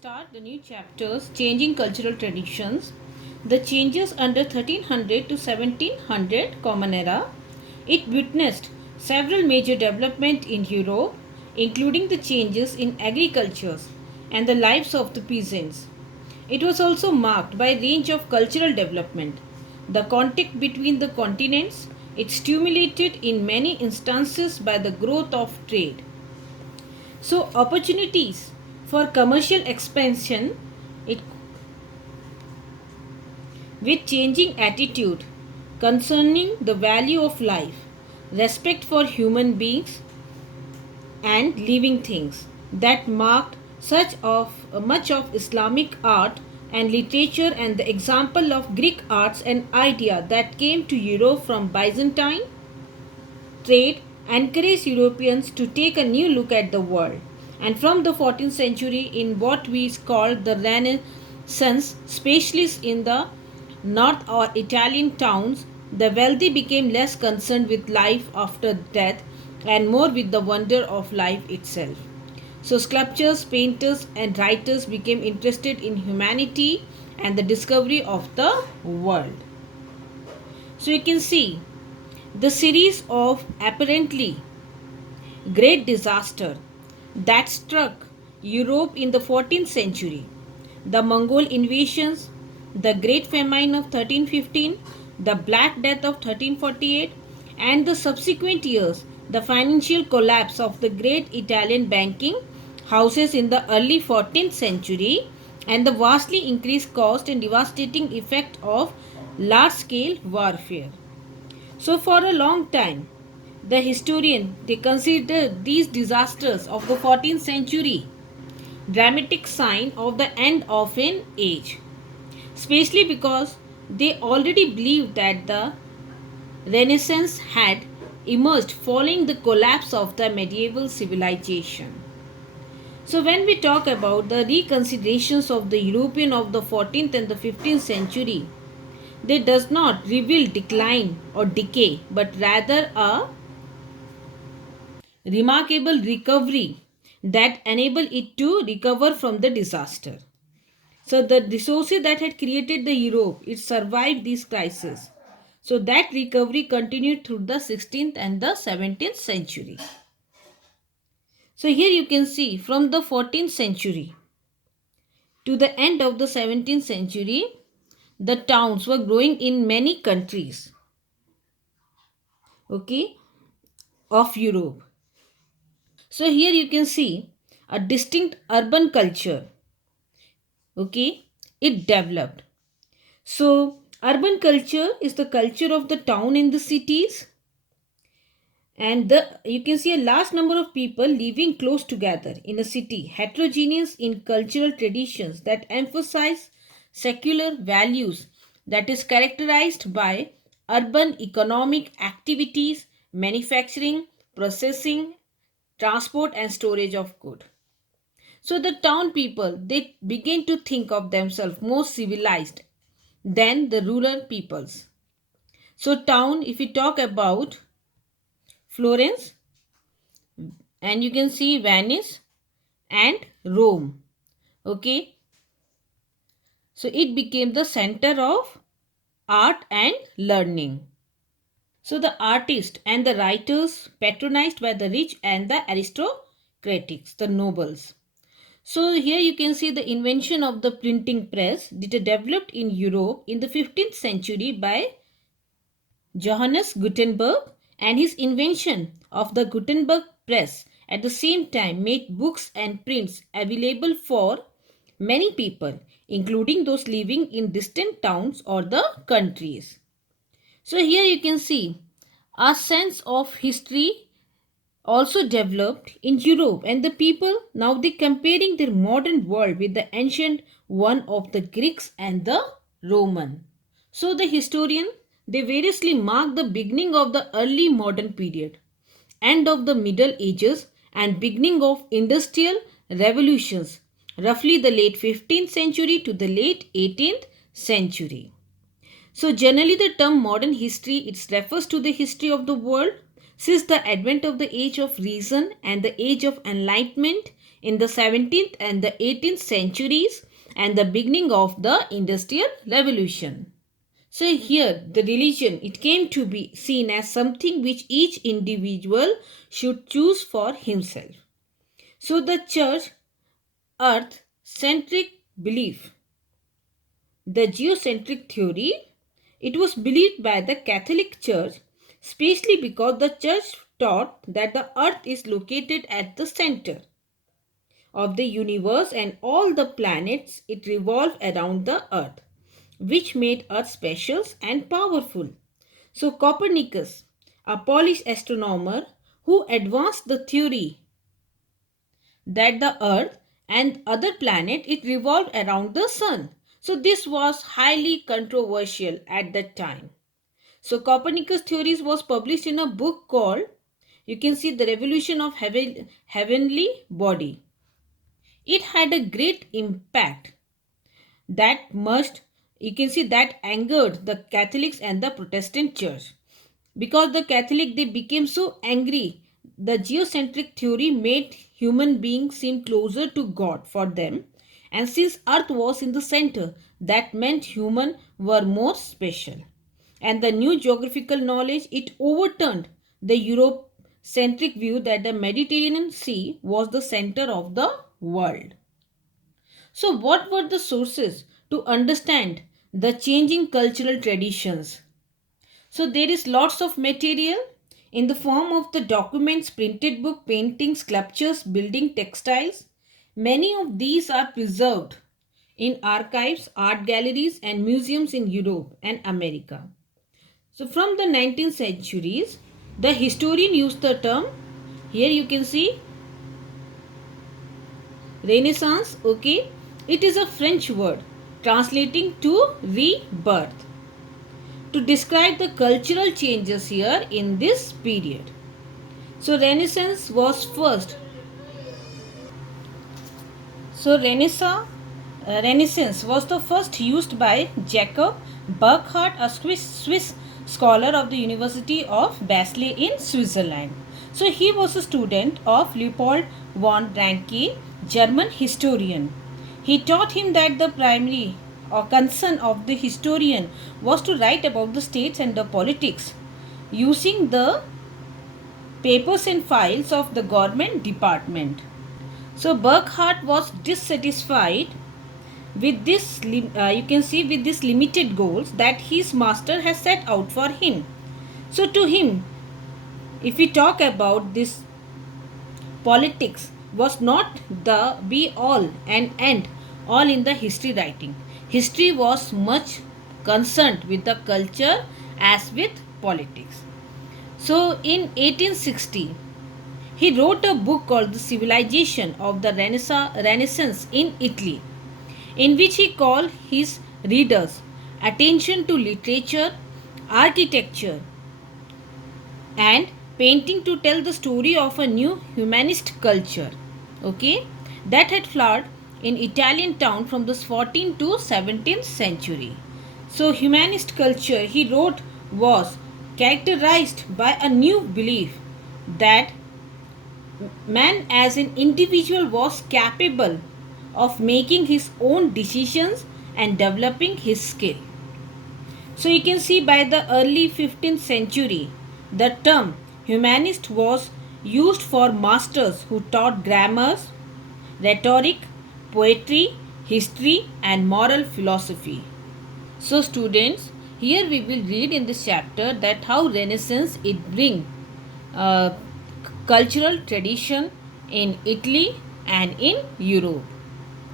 start the new chapters, changing cultural traditions, the changes under 1300 to 1700 Common Era. It witnessed several major developments in Europe, including the changes in agriculture and the lives of the peasants. It was also marked by a range of cultural development. The contact between the continents, it stimulated in many instances by the growth of trade. So opportunities for commercial expansion, it with changing attitude concerning the value of life, respect for human beings and living things that marked much of Islamic art and literature and the example of Greek arts and idea that came to Europe from Byzantine trade encouraged Europeans to take a new look at the world. And from the 14th century, in what we call the Renaissance, especially in the North or Italian towns, the wealthy became less concerned with life after death and more with the wonder of life itself. So, sculptors, painters, and writers became interested in humanity and the discovery of the world. So, you can see the series of apparently great disaster that struck Europe in the 14th century, the Mongol invasions, the Great Famine of 1315, the Black Death of 1348, and the subsequent years, the financial collapse of the great Italian banking houses in the early 14th century, and the vastly increased cost and devastating effect of large scale warfare. So for a long time, the historian they consider these disasters of the 14th century dramatic sign of the end of an age, especially because they already believed that the Renaissance had emerged following the collapse of the medieval civilization. So when we talk about the reconsiderations of the European of the 14th and the 15th century, they does not reveal decline or decay, but rather a remarkable recovery that enable it to recover from the disaster. So the resources that had created the Europe, it survived this crisis. So that recovery continued through the 16th and the 17th century. So here you can see from the 14th century to the end of the 17th century, the towns were growing in many countries, okay, of Europe. So here you can see a distinct urban culture, okay, it developed. So urban culture is the culture of the town in the cities, and the you can see a large number of people living close together in a city, heterogeneous in cultural traditions that emphasize secular values, that is characterized by urban economic activities, manufacturing, processing, transport and storage of goods. So the town people they begin to think of themselves more civilized than the rural peoples. So town, if we talk about Florence, and you can see Venice and Rome. Okay, so it became the center of art and learning. So the artists and the writers patronized by the rich and the aristocratics, the nobles. So here you can see the invention of the printing press that developed in Europe in the 15th century by Johannes Gutenberg, and his invention of the Gutenberg press at the same time made books and prints available for many people, including those living in distant towns or the countries. So here you can see a sense of history also developed in Europe, and the people now they comparing their modern world with the ancient one of the Greeks and the Roman. So the historian they variously mark the beginning of the early modern period, end of the Middle Ages and beginning of industrial revolutions, roughly the late 15th century to the late 18th century. So generally the term modern history it refers to the history of the world since the advent of the age of reason and the age of enlightenment in the 17th and the 18th centuries and the beginning of the Industrial Revolution. So here the religion, it came to be seen as something which each individual should choose for himself. So the church earth centric belief, the geocentric theory, it was believed by the Catholic Church, especially because the church taught that the earth is located at the center of the universe and all the planets it revolve around the earth, which made earth special and powerful. So Copernicus, a Polish astronomer who advanced the theory that the earth and other planet it revolved around the sun. So this was highly controversial at that time. So Copernicus theories was published in a book called, you can see, The Revolution of Heavenly Body. It had a great impact that must, you can see, that angered the Catholics and the Protestant church. Because the Catholic, they became so angry, the geocentric theory made human beings seem closer to God for them, and since earth was in the center, that meant human were more special. And the new geographical knowledge, it overturned the Eurocentric view that the Mediterranean Sea was the center of the world. So what were the sources to understand the changing cultural traditions? So there is lots of material in the form of the documents, printed book, paintings, sculptures, building, textiles. Many of these are preserved in archives, art galleries and museums in Europe and America. So from the 19th centuries, the historian used the term, here you can see, Renaissance, okay. It is a French word translating to rebirth, to describe the cultural changes here in this period. So Renaissance was first. So Renaissance was the first used by Jacob Burckhardt, a Swiss scholar of the University of Basel in Switzerland. So he was a student of Leopold von Ranke, German historian. He taught him that the primary or concern of the historian was to write about the states and the politics using the papers and files of the government department. So Burckhardt was dissatisfied with this, you can see, with these limited goals that his master has set out for him. So to him, if we talk about this, politics was not the be all and end all in the history writing. History was much concerned with the culture as with politics. So in 1860, he wrote a book called The Civilization of the Renaissance in Italy, in which he called his readers attention to literature, architecture, and painting to tell the story of a new humanist culture, okay, that had flowered in Italian town from the 14th to 17th century. So humanist culture, he wrote, was characterized by a new belief that man as an individual was capable of making his own decisions and developing his skill. So you can see by the early 15th century, the term humanist was used for masters who taught grammars, rhetoric, poetry, history and moral philosophy. So students, here we will read in this chapter that how Renaissance it bring cultural tradition in Italy and in Europe.